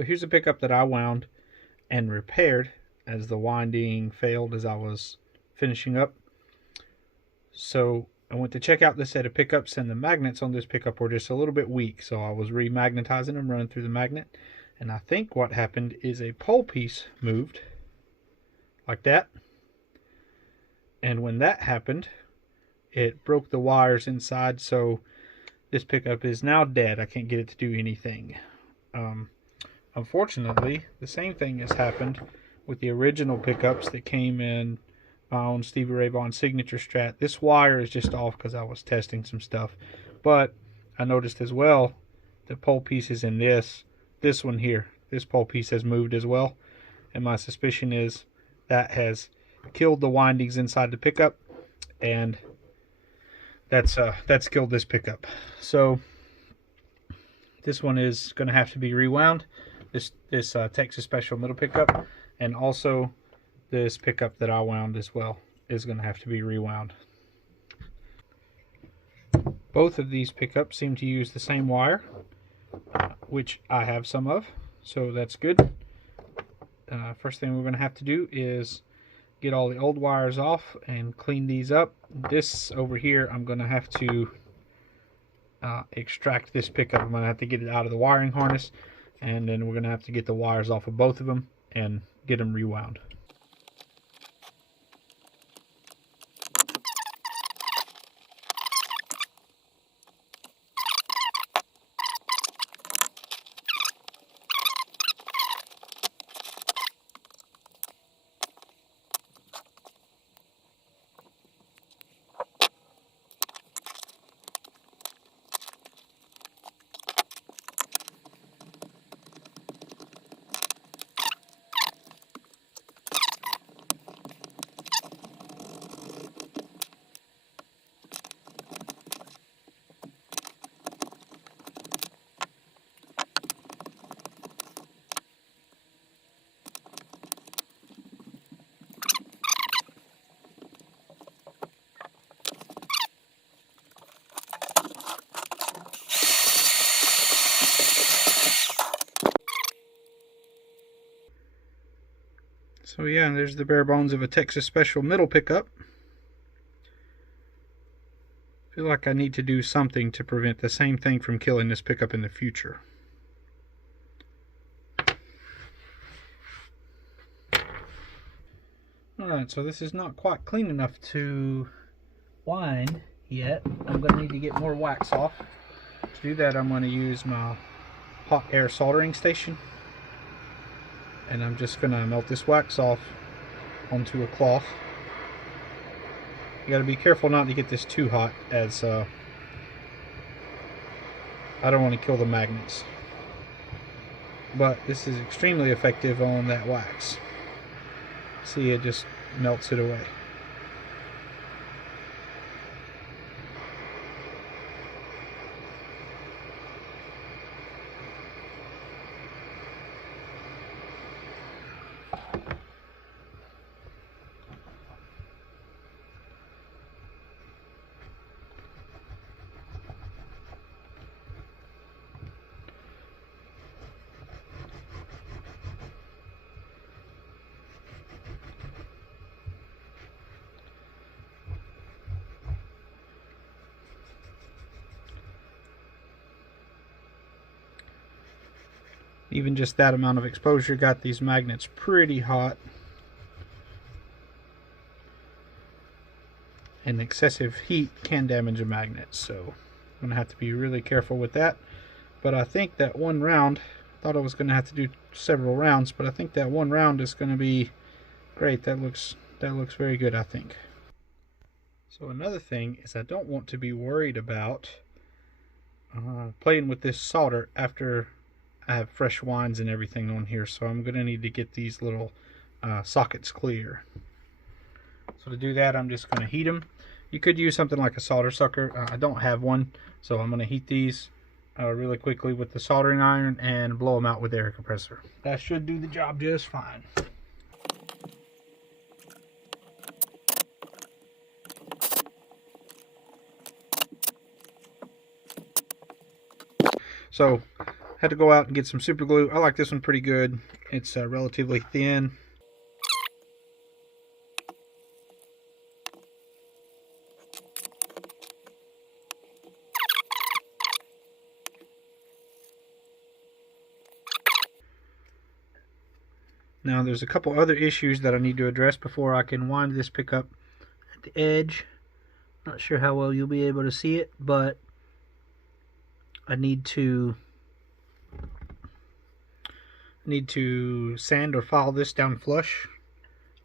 So here's a pickup that I wound and repaired as the winding failed as I was finishing up. So I went to check out this set of pickups, and the magnets on this pickup were just a little bit weak, so I was remagnetizing them, running through the magnet, and I think what happened is a pole piece moved like that, and when that happened it broke the wires inside, so this pickup is now dead. I can't get it to do anything. Unfortunately, the same thing has happened with the original pickups that came in my own Stevie Ray Vaughan signature Strat. This wire is just off because I was testing some stuff, but I noticed as well the pole pieces in this one here, this pole piece has moved as well, and my suspicion is that has killed the windings inside the pickup, and that's killed this pickup. So this one is going to have to be rewound. This Texas Special middle pickup, and also this pickup that I wound as well, is going to have to be rewound. Both of these pickups seem to use the same wire, which I have some of, so that's good. First thing we're going to have to do is get all the old wires off and clean these up. This over here, I'm going to have to extract this pickup. I'm going to have to get it out of the wiring harness, and then we're going to have to get the wires off of both of them and get them rewound. So yeah, there's the bare bones of a Texas Special middle pickup. I feel like I need to do something to prevent the same thing from killing this pickup in the future. Alright, so this is not quite clean enough to wind yet. I'm going to need to get more wax off. To do that, I'm going to use my hot air soldering station, and I'm just going to melt this wax off onto a cloth. You got to be careful not to get this too hot, as I don't want to kill the magnets. But this is extremely effective on that wax. See, it just melts it away. Even just that amount of exposure got these magnets pretty hot. And excessive heat can damage a magnet, so I'm going to have to be really careful with that. But I think that one round, thought I was going to have to do several rounds, but I think that one round is going to be great. That looks very good, I think. So another thing is, I don't want to be worried about playing with this solder after I have fresh winds and everything on here, so I'm going to need to get these little sockets clear. So to do that, I'm just going to heat them. You could use something like a solder sucker. I don't have one, so I'm going to heat these really quickly with the soldering iron and blow them out with the air compressor. That should do the job just fine. So had to go out and get some super glue. I like this one pretty good. It's relatively thin. Now there's a couple other issues that I need to address before I can wind this pickup at the edge. Not sure how well you'll be able to see it, but I need to sand or file this down flush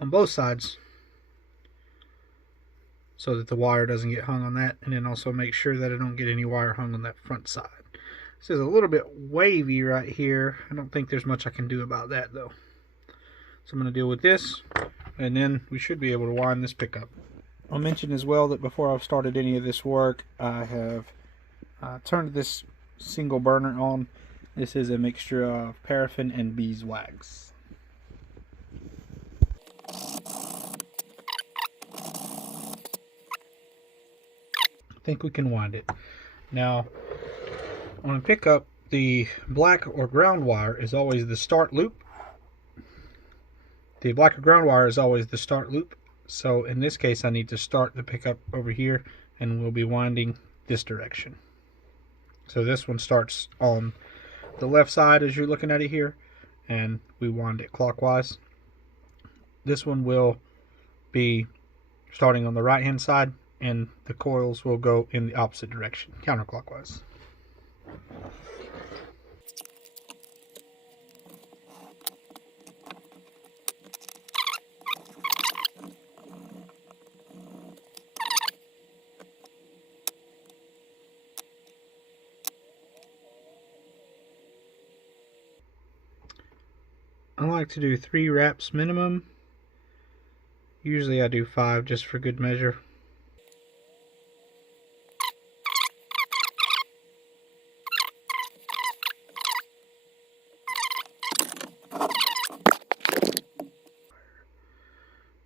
on both sides so that the wire doesn't get hung on that, and then also make sure that I don't get any wire hung on that front side. This is a little bit wavy right here. I don't think there's much I can do about that though. So I'm going to deal with this, and then we should be able to wind this pickup. I'll mention as well that before I've started any of this work, I have turned this single burner on. This is a mixture of paraffin and beeswax. I think we can wind it. Now, on a pickup, the black or ground wire is always the start loop. The black or ground wire is always the start loop. So in this case, I need to start the pickup over here, and we'll be winding this direction. So this one starts on the left side as you're looking at it here, and we wind it clockwise. This one will be starting on the right hand side, and the coils will go in the opposite direction, counterclockwise. I like to do 3 wraps minimum. Usually I do 5 just for good measure.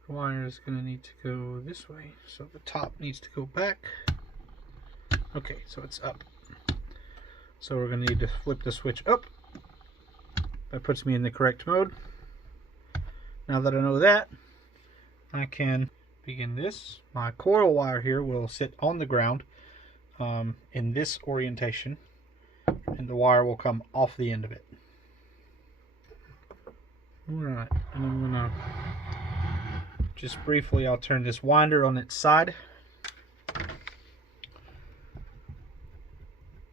The wire is going to need to go this way, so the top needs to go back. Okay, so it's up. So we're going to need to flip the switch up. That puts me in the correct mode. Now that I know that, I can begin this. My coil wire here will sit on the ground in this orientation, and the wire will come off the end of it. Alright, and I'm gonna just briefly, I'll turn this winder on its side.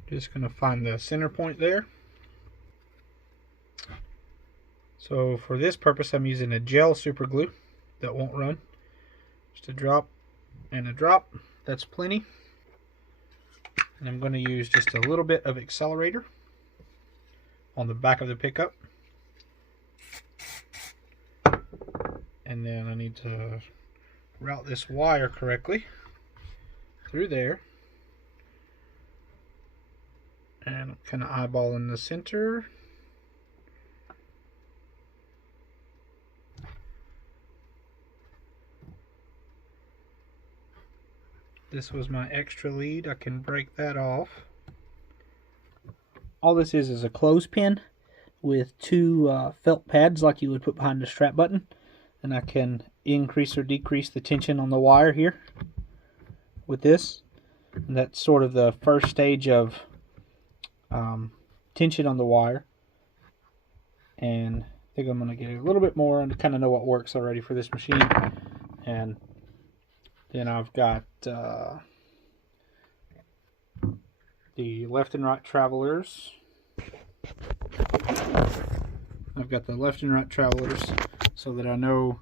Just gonna find the center point there. So for this purpose, I'm using a gel super glue that won't run. Just a drop and a drop. That's plenty. And I'm going to use just a little bit of accelerator on the back of the pickup. And then I need to route this wire correctly through there. And I'm kind of eyeballing the center. This was my extra lead. I can break that off. All this is a clothespin with 2 felt pads like you would put behind the strap button. And I can increase or decrease the tension on the wire here with this. And that's sort of the first stage of tension on the wire. And I think I'm going to get a little bit more and kind of know what works already for this machine. And then I've got the left and right travelers. I've got the left and right travelers so that I know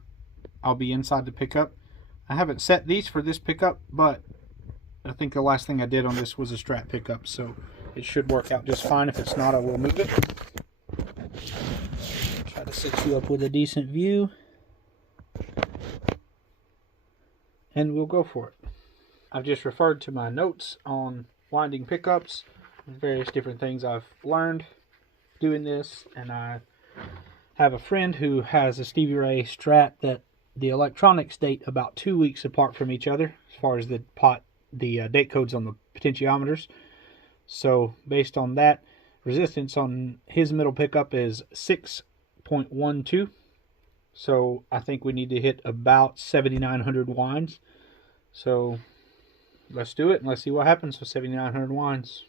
I'll be inside the pickup. I haven't set these for this pickup, but I think the last thing I did on this was a Strat pickup, so it should work out just fine. If it's not, I will move it. Try to set you up with a decent view. And we'll go for it. I've just referred to my notes on winding pickups, various different things I've learned doing this, and I have a friend who has a Stevie Ray Strat that the electronics date about 2 weeks apart from each other as far as the date codes on the potentiometers. So based on that, Resistance on his middle pickup is 6.12. So I think we need to hit about 7,900 winds. So let's do it and let's see what happens with 7,900 winds.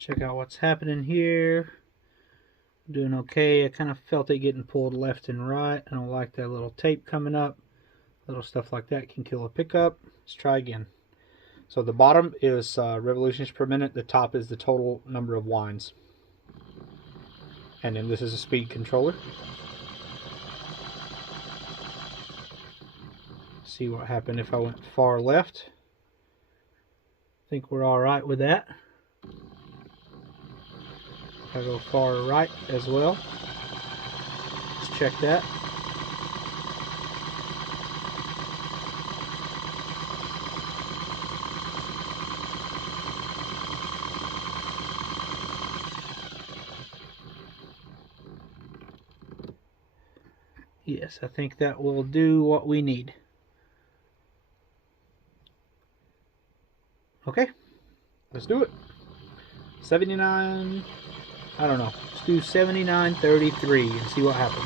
Check out what's happening here. Doing okay. I kind of felt it getting pulled left and right. I don't like that little tape coming up. Little stuff like that can kill a pickup. Let's try again. So the bottom is revolutions per minute. The top is the total number of winds. And then this is a speed controller. See what happened if I went far left. I think we're all right with that. I go far right as well. Let's check that. Yes, I think that will do what we need. Okay, let's do it. 79, I don't know. Let's do 79.33 and see what happens.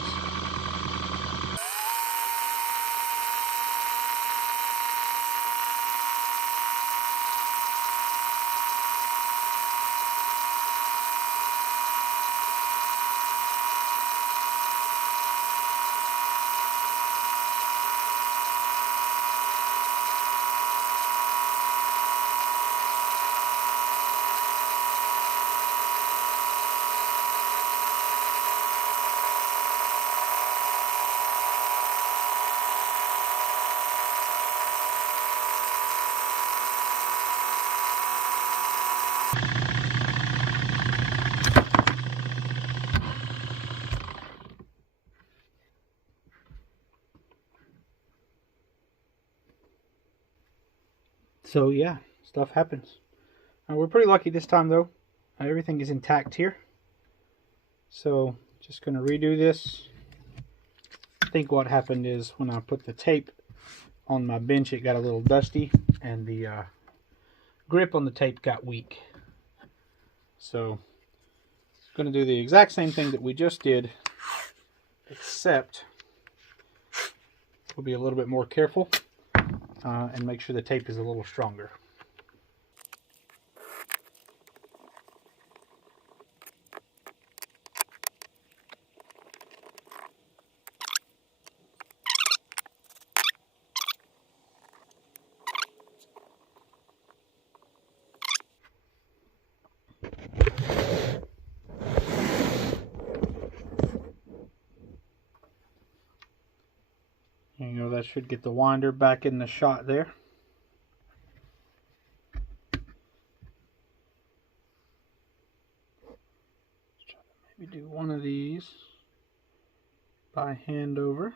So yeah, stuff happens. We're pretty lucky this time though. Everything is intact here. So just going to redo this. I think what happened is when I put the tape on my bench, it got a little dusty and the grip on the tape got weak. So I'm going to do the exact same thing that we just did, except we'll be a little bit more careful and make sure the tape is a little stronger. You know, that should get the winder back in the shot there. Let's try to maybe do one of these by hand over.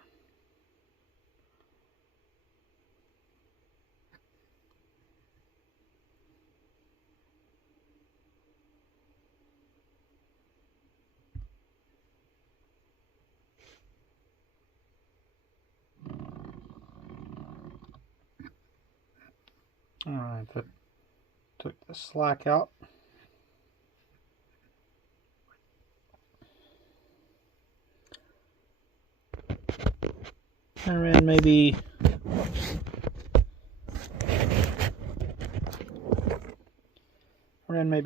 Alright, that took the slack out. I ran maybe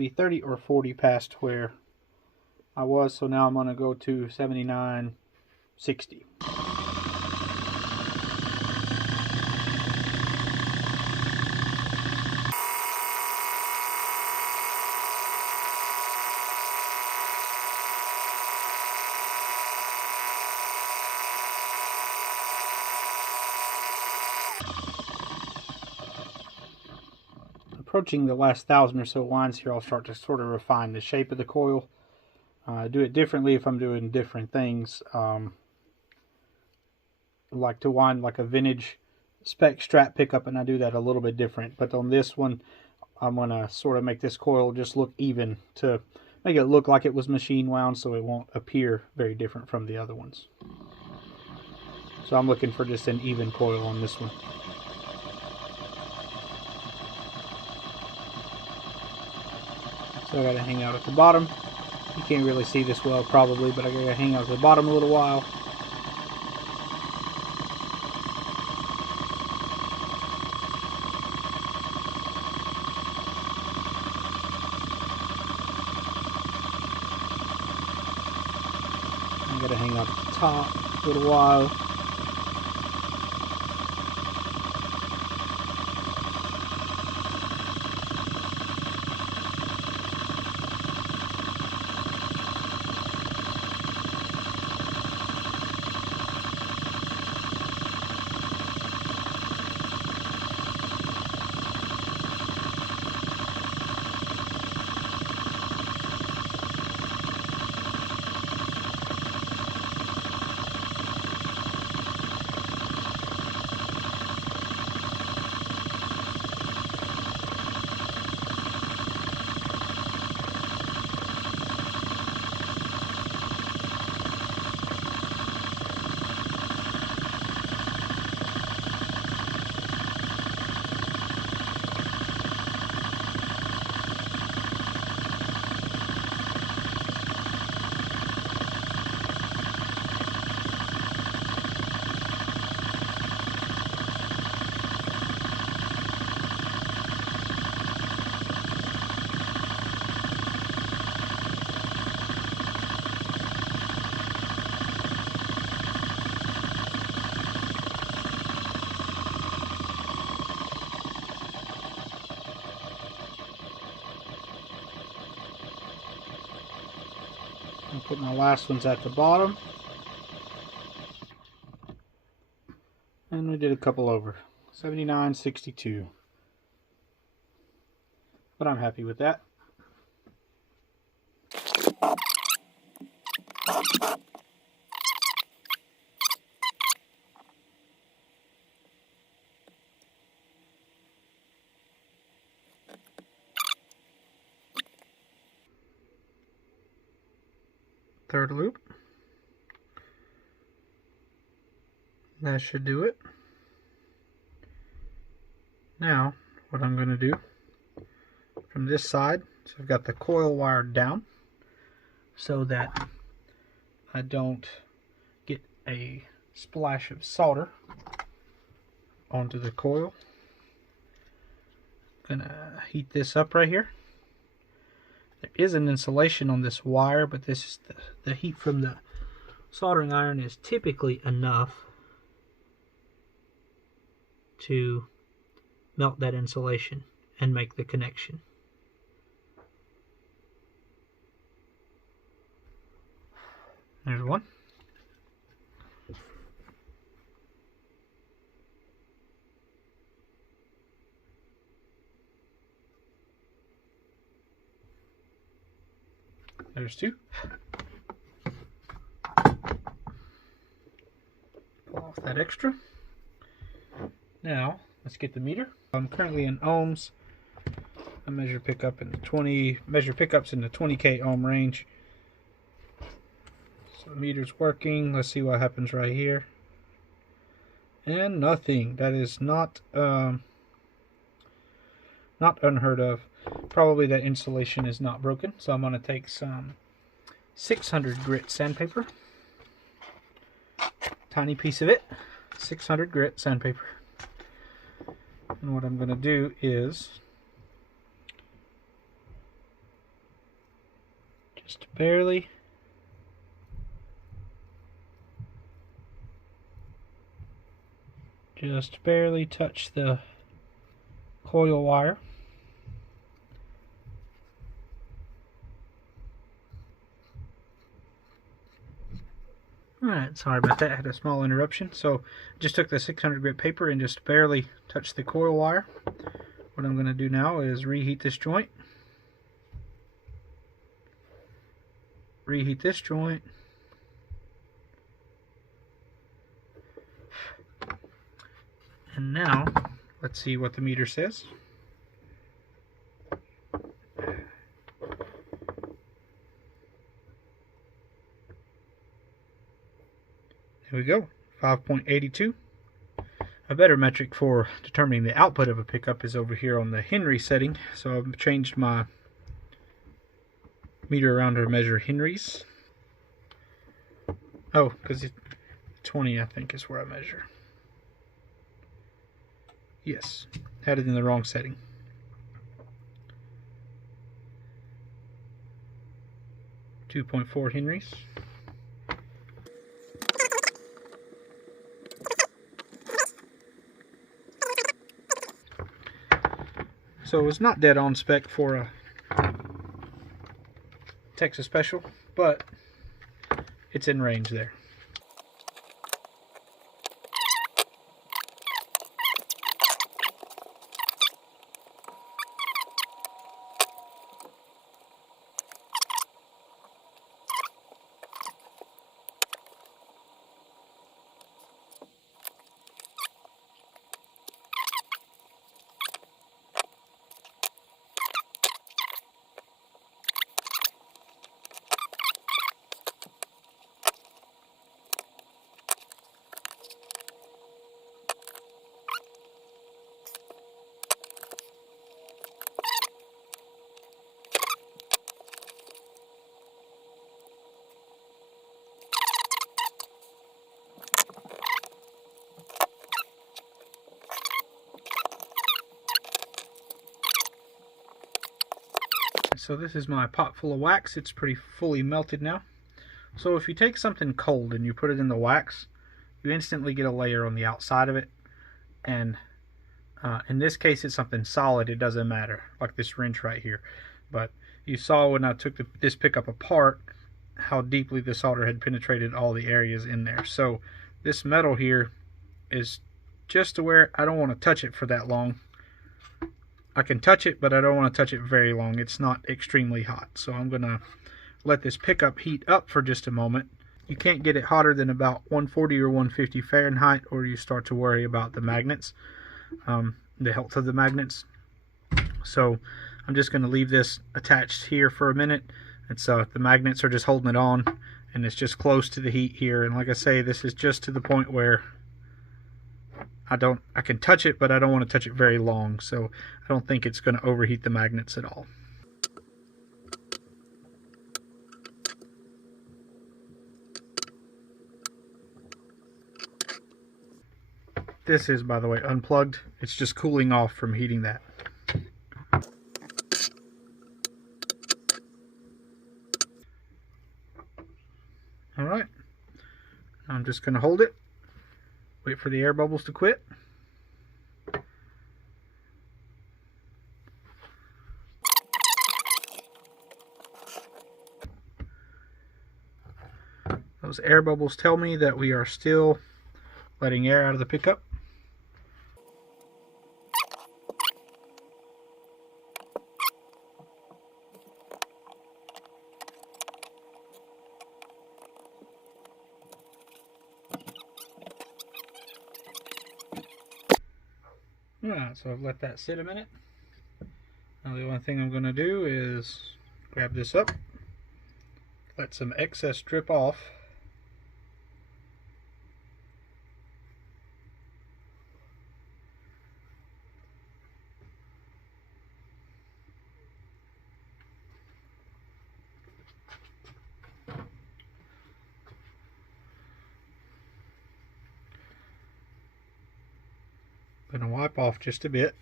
30 or 40 past where I was, so now I'm going to go to 79.60. approaching the last 1,000 or so winds here, I'll start to sort of refine the shape of the coil. Do it differently if I'm doing different things. I like to wind like a vintage spec Strat pickup, and I do that a little bit different. But on this one, I'm going to sort of make this coil just look even to make it look like it was machine wound, so it won't appear very different from the other ones. So I'm looking for just an even coil on this one. So I got to hang out at the bottom. You can't really see this well probably, but I got to hang out at the bottom a little while. I got to hang out at the top a little while. I'll put my last ones at the bottom. And we did a couple over. 79, 62. But I'm happy with that. Third loop. That should do it. Now, what I'm going to do from this side, so I've got the coil wired down so that I don't get a splash of solder onto the coil. I'm going to heat this up right here. There is an insulation on this wire, but this is the heat from the soldering iron is typically enough to melt that insulation and make the connection. There's one. There's two. Pull off that extra. Now, let's get the meter. I'm currently in ohms. I measure pickups in the 20K ohm range. So the meter's working. Let's see what happens right here. And nothing. That is not unheard of. Probably that insulation is not broken. So I'm going to take some 600 grit sandpaper. Tiny piece of it. 600 grit sandpaper. And what I'm going to do is just barely touch the coil wire. Alright, sorry about that, I had a small interruption. So just took the 600 grit paper and just barely touched the coil wire. What what I'm going to do now is reheat this joint. Reheat this joint. And now, let's see what the meter says. Here we go, 5.82. A better metric for determining the output of a pickup is over here on the Henry setting. So I've changed my meter around to measure Henrys. Oh, because 20 I think is where I measure. Yes, had it in the wrong setting. .4 Henrys. So it's not dead on spec for a Texas Special, but it's in range there. So this is my pot full of wax. It's pretty fully melted now. So if you take something cold and you put it in the wax, you instantly get a layer on the outside of it. And in this case it's something solid, it doesn't matter, like this wrench right here. But you saw when I took this pickup apart how deeply the solder had penetrated all the areas in there. So this metal here is just to where I don't want to touch it for that long. I can touch it, but I don't want to touch it very long. It's not extremely hot. So I'm going to let this pickup heat up for just a moment. You can't get it hotter than about 140 or 150 Fahrenheit, or you start to worry about the magnets, the health of the magnets. So I'm just going to leave this attached here for a minute. It's the magnets are just holding it on, and it's just close to the heat here. And like I say, this is just to the point where I can touch it, but I don't want to touch it very long, so I don't think it's going to overheat the magnets at all. This is, by the way, unplugged. It's just cooling off from heating that. Alright, I'm just going to hold it. Wait for the air bubbles to quit. Those air bubbles tell me that we are still letting air out of the pickup. Alright, so I've let that sit a minute. Now the only thing I'm going to do is grab this up, let some excess drip off. Going to wipe off just a bit.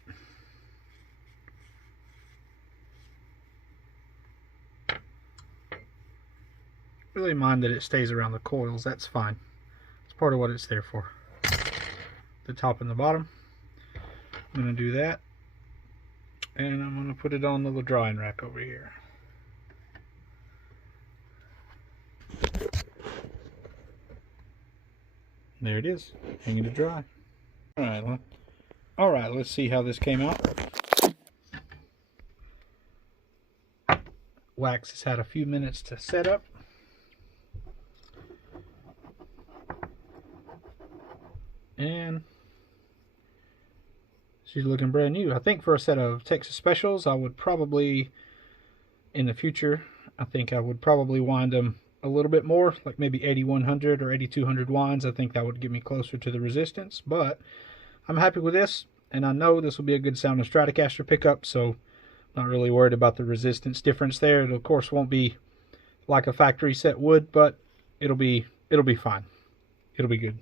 Really mind that it stays around the coils, that's fine. It's part of what it's there for. The top and the bottom. I'm going to do that. And I'm going to put it on the little drying rack over here. There it is, hanging to dry. Alright, let's see how this came out. wax has had a few minutes to set up. And she's looking brand new. I think for a set of Texas Specials, I would probably, in the future, I think I would probably wind them a little bit more, like maybe 8100 or 8200 winds. I think that would get me closer to the resistance, but I'm happy with this, and I know this will be a good sounding Stratocaster pickup, so not really worried about the resistance difference there. It of course won't be like a factory set wood, but it'll be fine. It'll be good.